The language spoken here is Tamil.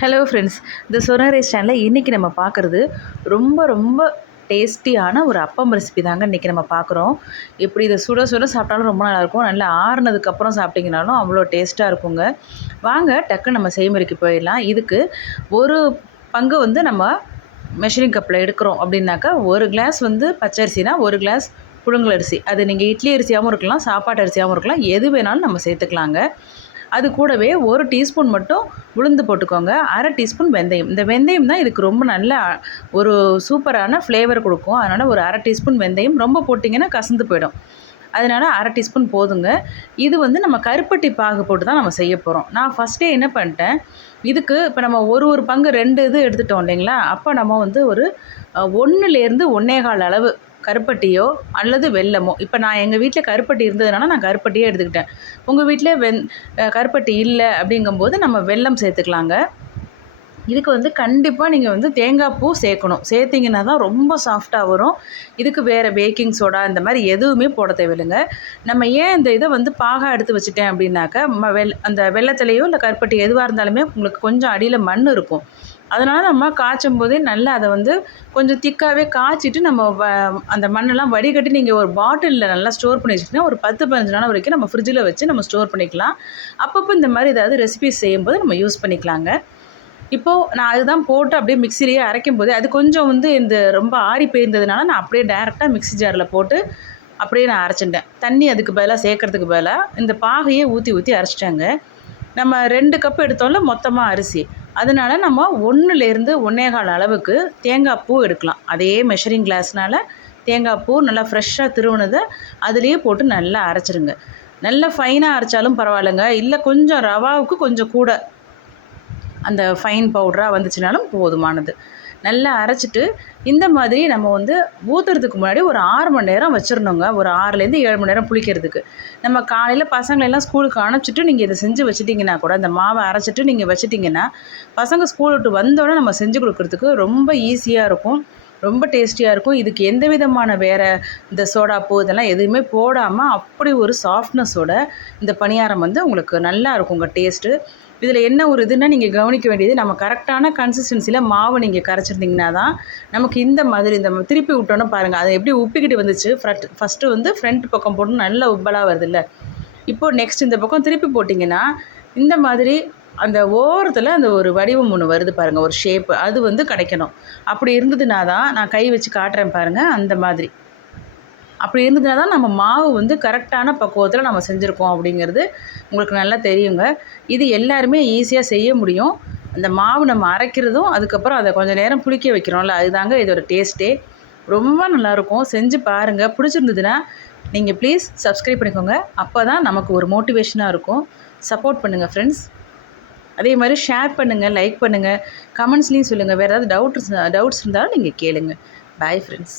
ஹலோ ஃப்ரெண்ட்ஸ் இந்த சொர்ண ரைஸ் சேனலில் இன்றைக்கி நம்ம பார்க்குறது ரொம்ப ரொம்ப டேஸ்டியான ஒரு அப்பம் ரெசிபி தாங்க இன்றைக்கி நம்ம பார்க்குறோம். இப்படி இதை சுட சுட சாப்பிட்டாலும் ரொம்ப நல்லாயிருக்கும். நல்லா ஆறுனதுக்கப்புறம் சாப்பிட்டிங்கனாலும் அவ்வளோ டேஸ்ட்டாக இருக்குங்க. வாங்க டக்குன்னு நம்ம செய்முறைக்கு போயிடலாம். இதுக்கு ஒரு பங்கு வந்து நம்ம மெஷரிங் கப்பில் எடுக்கிறோம் அப்படின்னாக்கா ஒரு கிளாஸ் வந்து பச்சரிசினா ஒரு கிளாஸ் புழுங்கல் அரிசி. அது நீங்கள் இட்லி அரிசியாகவும் இருக்கலாம் சாப்பாட்டு அரிசியாகவும் இருக்கலாம் எது வேணாலும் நம்ம சேர்த்துக்கலாங்க. அது கூடவே ஒரு டீஸ்பூன் மட்டும் உளுந்து போட்டுக்கோங்க. அரை டீஸ்பூன் வெந்தயம். இந்த வெந்தயம் தான் இதுக்கு ரொம்ப நல்ல ஒரு சூப்பரான ஃப்ளேவர் கொடுக்கும். அதனால் ஒரு அரை டீஸ்பூன் வெந்தயம் ரொம்ப போட்டிங்கன்னா கசந்து போயிடும். அதனால் அரை டீஸ்பூன் போதுங்க. இது வந்து நம்ம கருப்பட்டி பாகு போட்டு தான் நம்ம செய்ய போகிறோம் நான் ஃபஸ்ட்டே என்ன பண்ணிட்டேன்? இதுக்கு இப்போ நம்ம ஒரு ஒரு பங்கு ரெண்டு இது எடுத்துட்டோம் இல்லைங்களா? அப்போ நம்ம வந்து ஒரு ஒன்றுலேருந்து ஒன்றே கால் அளவு கருப்பட்டியோ அல்லது வெல்லமோ. இப்போ நான் எங்கள் வீட்டில் கருப்பட்டி இருந்ததுனால நான் கருப்பட்டியே எடுத்துக்கிட்டேன். உங்கள் வீட்டில் வெந் கருப்பட்டி இல்லை அப்படிங்கும்போது நம்ம வெல்லம் சேர்த்துக்கலாங்க. இதுக்கு வந்து கண்டிப்பாக நீங்கள் வந்து தேங்காய் பூ சேர்க்கணும். சேர்த்திங்கன்னா தான் ரொம்ப சாஃப்டாக வரும். இதுக்கு வேறு பேக்கிங் சோடா இந்த மாதிரி எதுவுமே போட தேவையில்லைங்க. நம்ம ஏன் இந்த இதை வந்து பாகா எடுத்து வச்சுட்டேன் அப்படின்னாக்கா ம வெள் அந்த வெள்ளத்துலேயோ இல்லை கருப்பட்டி எதுவாக இருந்தாலுமே உங்களுக்கு கொஞ்சம் அடியில் மண் இருக்கும். அதனால் நம்ம காய்ச்சும் போதே நல்லா அதை வந்து கொஞ்சம் திக்காகவே காய்ச்சிட்டு நம்ம வ அந்த மண்ணெல்லாம் வடிகட்டி நீங்கள் ஒரு பாட்டிலில் நல்லா ஸ்டோர் பண்ணி வச்சுக்கிட்டீங்கன்னா ஒரு பத்து பதினஞ்சு நாள் வரைக்கும் நம்ம ஃப்ரிட்ஜில் வச்சு நம்ம ஸ்டோர் பண்ணிக்கலாம். அப்பப்போ இந்த மாதிரி ஏதாவது ரெசிபிஸ் செய்யும்போது நம்ம யூஸ் பண்ணிக்கலாங்க. இப்போது நான் அதுதான் போட்டு அப்படியே மிக்சிலேயே அரைக்கும் போது அது கொஞ்சம் வந்து இந்த ரொம்ப ஆறி போயிருந்ததுனால நான் அப்படியே டேரெக்டாக மிக்ஸி ஜாரில் போட்டு அப்படியே நான் அரைச்சிட்டேன். தண்ணி அதுக்கு பதிலாக சேர்க்கறதுக்கு பதிலாக இந்த பாகையே ஊற்றி ஊற்றி அரைச்சிட்டேங்க. நம்ம ரெண்டு கப் எடுத்தோம்ல மொத்தமாக அரிசி. அதனால நம்ம ஒன்றுலேருந்து ஒன்றே கால் அளவுக்கு தேங்காய் பூ எடுக்கலாம். அதே மெஷரிங் கிளாஸ்னால் தேங்காய் பூ நல்லா ஃப்ரெஷ்ஷாக திருவுனதை அதுலேயே போட்டு நல்லா அரைச்சிருங்க. நல்லா ஃபைனாக அரைச்சாலும் பரவாயில்லைங்க. இல்லை கொஞ்சம் ரவாவுக்கு கொஞ்சம் கூட அந்த ஃபைன் பவுடராக வந்துச்சுனாலும் போதுமானது. நல்லா அரைச்சிட்டு இந்த மாதிரி நம்ம வந்து ஊற்றுறதுக்கு முன்னாடி ஒரு ஆறு மணி நேரம் வச்சிடணுங்க ஒரு ஆறுலேருந்து ஏழு மணி நேரம் புளிக்கிறதுக்கு. நம்ம காலையில் பசங்களெல்லாம் ஸ்கூலுக்கு அனுப்பிச்சிட்டு நீங்கள் இதை செஞ்சு வச்சுட்டிங்கன்னா கூட அந்த மாவை அரைச்சிட்டு நீங்கள் வச்சுட்டிங்கன்னா பசங்க ஸ்கூல் விட்டு வந்தோடனே நம்ம செஞ்சு கொடுக்குறதுக்கு ரொம்ப ஈஸியாக இருக்கும். ரொம்ப டேஸ்டியாக இருக்கும். இதுக்கு எந்த விதமான வேறு இந்த சோடாப்பூ இதெல்லாம் எதுவுமே போடாமல் அப்படி ஒரு சாஃப்ட்னஸோட இந்த பணியாரம் வந்து உங்களுக்கு நல்லா இருக்கும் உங்கள் டேஸ்ட்டு இதில் என்ன ஒரு இதுன்னா நீங்கள் கவனிக்க வேண்டியது நம்ம கரெக்டான கன்சிஸ்டன்சியில் மாவு நீங்கள் கரைச்சிருந்தீங்கன்னா தான் நமக்கு இந்த மாதிரி இந்த திருப்பி விட்டோன்னு பாருங்கள் அதை எப்படி உப்பிக்கிட்டு வந்துச்சு? ஃப்ரண்ட் ஃபஸ்ட்டு வந்து ஃப்ரண்ட் பக்கம் போட்டு நல்லா உப்பலாக வருது இல்லை இப்போது நெக்ஸ்ட் இந்த பக்கம் திருப்பி போட்டிங்கன்னா இந்த மாதிரி அந்த ஓரத்தில் அந்த ஒரு வடிவம் ஒன்று வருது பாருங்கள் ஒரு ஷேப்பு அது வந்து கிடைக்கணும். அப்படி இருந்ததுனா தான் நான் கை வச்சு காட்டுறேன் பாருங்கள் அந்த மாதிரி. அப்படி இருந்ததுனா தான் நம்ம மாவு வந்து கரெக்டான பக்குவத்தில் நம்ம செஞ்சுருக்கோம் அப்படிங்கிறது உங்களுக்கு நல்லா தெரியுங்க. இது எல்லாருமே ஈஸியாக செய்ய முடியும். அந்த மாவு நம்ம அரைக்கிறதும் அதுக்கப்புறம் அதை கொஞ்சம் நேரம் புளிக்க வைக்கிறோம்ல அதுதாங்க இதோட டேஸ்ட்டே ரொம்ப நல்லாயிருக்கும். செஞ்சு பாருங்கள் பிடிச்சிருந்ததுன்னா நீங்கள் ப்ளீஸ் சப்ஸ்கிரைப் பண்ணிக்கோங்க. அப்போ தான் நமக்கு ஒரு மோட்டிவேஷனாக இருக்கும். சப்போர்ட் பண்ணுங்கள் ஃப்ரெண்ட்ஸ் அதே மாதிரி ஷேர் பண்ணுங்கள் லைக் பண்ணுங்கள் கமெண்ட்ஸ்லேயும் சொல்லுங்கள் வேறு ஏதாவது டவுட்ஸ் டவுட்ஸ் இருந்தாலும் நீங்கள் கேளுங்கள் பாய் ஃப்ரெண்ட்ஸ்